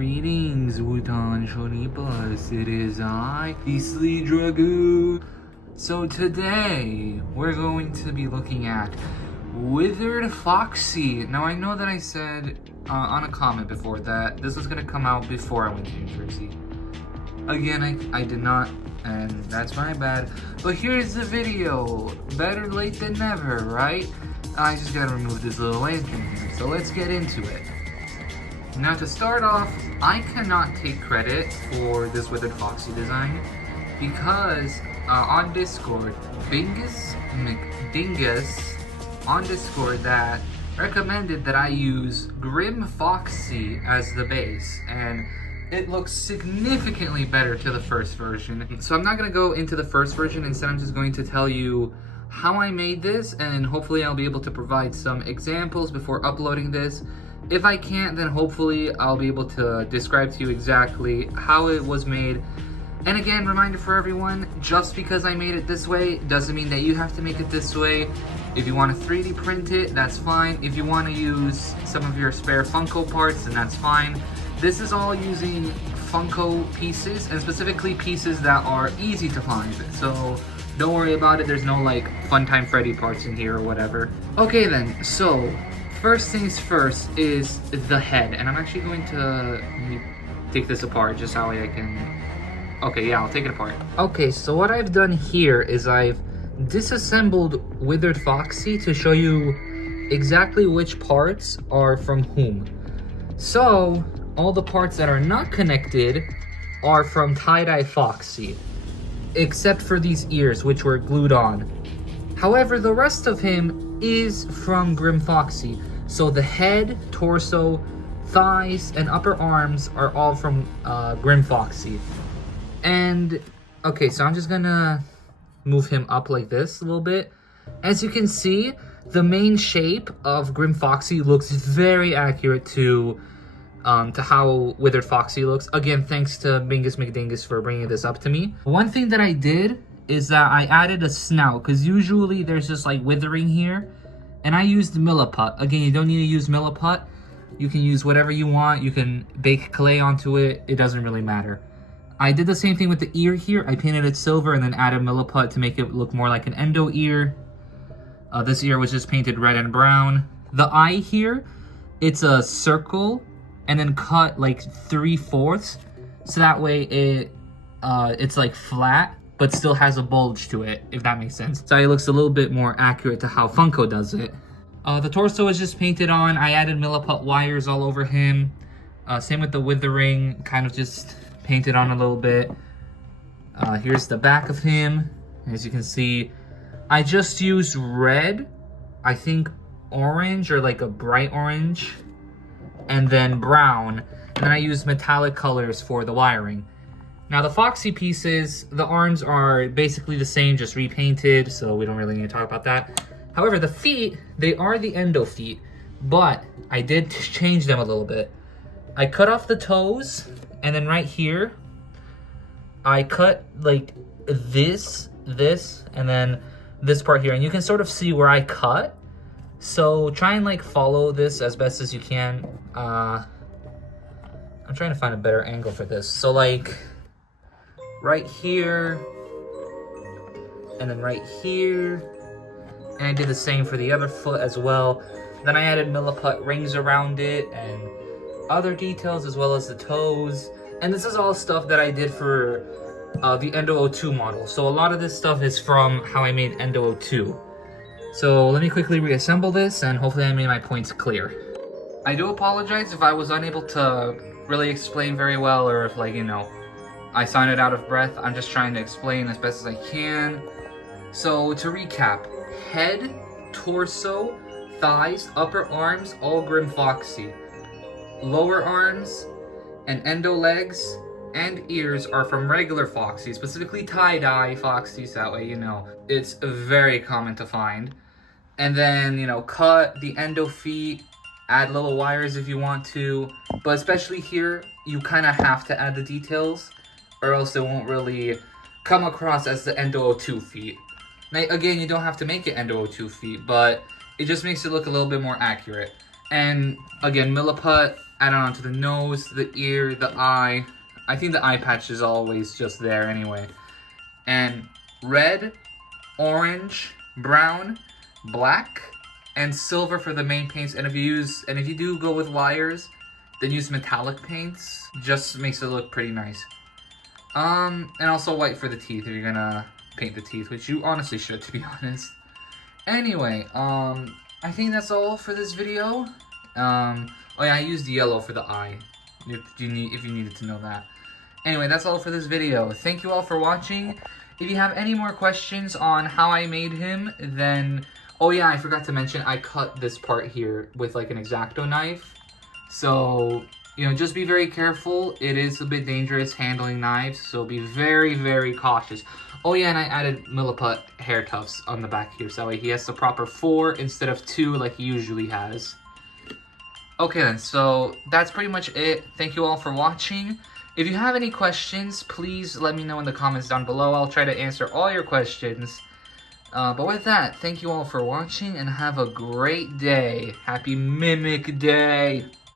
Greetings, Wutan Shonipas. It is I, Beastly Dragoon. So today, we're going to be looking at Withered Foxy. Now I know that I said on a comment before that this was going to come out before I went to New Jersey. Again, I did not, and that's my bad. But here's the video. Better late than never, right? I just gotta remove this little lantern here, so let's get into it. Now to start off, I cannot take credit for this Withered Foxy design because on Discord, Bingus McDingus on Discord that recommended that I use Grim Foxy as the base, and it looks significantly better to the first version. So I'm not gonna go into the first version, instead I'm just going to tell you how I made this, and hopefully I'll be able to provide some examples before uploading this. If I can't, then hopefully I'll be able to describe to you exactly how it was made. And again, reminder for everyone, just because I made it this way doesn't mean that you have to make it this way. If you want to 3D print it, that's fine. If you want to use some of your spare Funko parts, then that's fine. This is all using Funko pieces, and specifically pieces that are easy to find. So don't worry about it, there's no like Funtime Freddy parts in here or whatever. Okay then, so first things first is the head, and I'm actually going to take this apart just how I can. Okay, yeah, I'll take it apart. Okay, so what I've done here is I've disassembled Withered Foxy to show you exactly which parts are from whom. So all the parts that are not connected are from Tie-Dye Foxy, except for these ears, which were glued on. However, the rest of him is from Grim Foxy. So the head, torso, thighs, and upper arms are all from Grim Foxy. And, okay, so I'm just gonna move him up like this a little bit. As you can see, the main shape of Grim Foxy looks very accurate to how Withered Foxy looks. Again, thanks to Bingus McDingus for bringing this up to me. One thing that I did is that I added a snout, because usually there's just like withering here, and I used Milliput. Again, you don't need to use Milliput. You can use whatever you want. You can bake clay onto it. It doesn't really matter. I did the same thing with the ear here. I painted it silver and then added Milliput to make it look more like an endo ear. This ear was just painted red and brown. The eye here, it's a circle and then cut like 3/4, so that way it's like flat but still has a bulge to it, if that makes sense. So it looks a little bit more accurate to how Funko does it. The torso is just painted on. I added Milliput wires all over him. Same with the withering, kind of just painted on a little bit. Here's the back of him. As you can see, I just used red, I think orange or like a bright orange, and then brown, and then I used metallic colors for the wiring. Now the Foxy pieces, the arms are basically the same, just repainted, so we don't really need to talk about that. However, the feet, they are the endo feet, but I did change them a little bit. I cut off the toes, and then right here, I cut like this, and then this part here, and you can sort of see where I cut. So try and like follow this as best as you can. I'm trying to find a better angle for this. So like right here, and then right here, and I did the same for the other foot as well. Then I added Milliput rings around it and other details as well as the toes. And this is all stuff that I did for the Endo 02 model. So a lot of this stuff is from how I made Endo 02. So let me quickly reassemble this, and hopefully I made my points clear. I do apologize if I was unable to really explain very well, or if, like, you know, I sounded out of breath. I'm just trying to explain as best as I can. So to recap, head, torso, thighs, upper arms, all Grim Foxy. Lower arms and endo legs and ears are from regular Foxy, specifically tie-dye Foxys, that way you know. It's very common to find. And then, you know, cut the endo feet, add little wires if you want to, but especially here, you kind of have to add the details, or else it won't really come across as the Endo 02 feet. Now, again, you don't have to make it Endo 02 feet, but it just makes it look a little bit more accurate. And again, Milliput add on to the nose, the ear, the eye. I think the eye patch is always just there anyway. And red, orange, brown, black, and silver for the main paints. And if you do go with wires, then use metallic paints. Just makes it look pretty nice. And also white for the teeth if you're gonna paint the teeth, which you honestly should, to be honest. Anyway, I think that's all for this video. Oh yeah, I used yellow for the eye, if you needed to know that. Anyway, that's all for this video. Thank you all for watching. If you have any more questions on how I made him, then... Oh yeah, I forgot to mention, I cut this part here with like an X-Acto knife. So, you know, just be very careful. It is a bit dangerous handling knives, so be very, very cautious. Oh yeah, and I added Milliput hair tufts on the back here, so that way he has the proper 4 instead of 2 like he usually has. Okay then, so that's pretty much it. Thank you all for watching. If you have any questions, please let me know in the comments down below. I'll try to answer all your questions. But with that, thank you all for watching and have a great day. Happy Mimic Day!